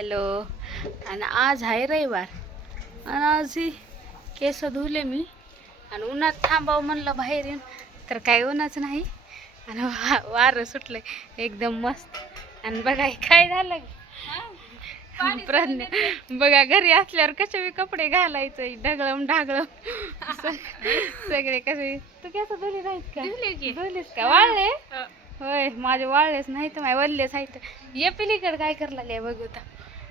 Hello. आणि आज आहे रविवार आणि आज ही केस धुले मी आणि उन्हात थांबावं म्हणलं बाहेर येऊन तर काय उन्हाच नाही आणि वारं सुटलंय एकदम मस्त. आणि बघा काय झालं प्रज्ञा बघा घरी असल्यावर कसे बी कपडे घालायचे ढगळम ढागळम सगळे कसे. तू केस धुले नाहीत का? धुलेस का? वाळले होय माझे वाळलेच नाही तर माझे वल्लेच आहेत. ये पिलीकडे काय करला लय बघू आता.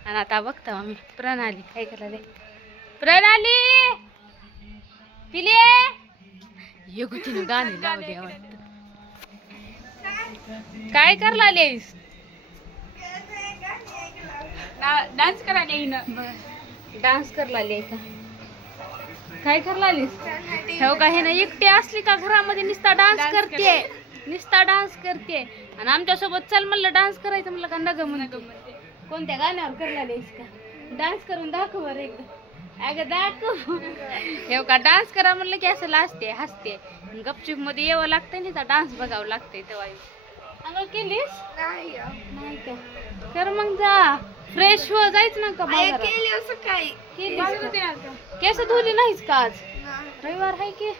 आणि आता बघता आम्ही प्रणाली काय करला प्रणाली पिले ये गुतीनं गाणे लावले वाटतं. काय करला लेस? डान्स करायला येईन. डान्स करला ले का? काय करला लेस? हो का हे ना एकटी असली का घरामध्ये नुसता डान्स करते नुसता डान्स करते. आणि आमच्यासोबत चल म्हणलं डान्स करायचं म्हणलं का नग म्हणते. कोणत्या गाण्यावर करला लेस का? डान्स करून दाखव बरं एकदा. अगं दाखव. हे का डान्स करा म्हणलं की असं लाजते हसते. गपचूप मध्ये यावं लागतंय नाही तर डान्स बघावं लागतंय तेव्हा. अंघोळ केलीस? नाही का? कर मग जा फ्रेश हो जायचं ना का बाजारात? केलीस का? केस धुली नाहीस का आज? रविवार आहे की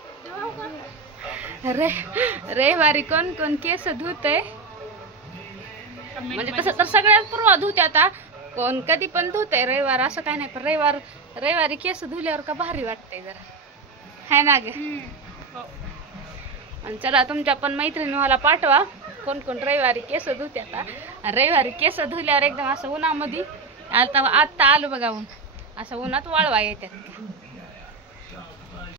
रविवारी कोण कोण केस धुतय म्हणजे तसं तर सगळ्यात पूर्व धुते आता कोण कधी पण धुतय रविवार असं काय नाही. पण रविवारी केस धुल्यावर का भारी वाटतंय जरा हाय ना ग. आणि चला तुमच्या पण मैत्रिणी मला पाठवा कोण कोण रविवारी केस धुते. आता रविवारी केस धुल्यावर एकदम असं उन्हामध्ये आता आलं बघा ऊन असं उन्हात वाळवा येतात.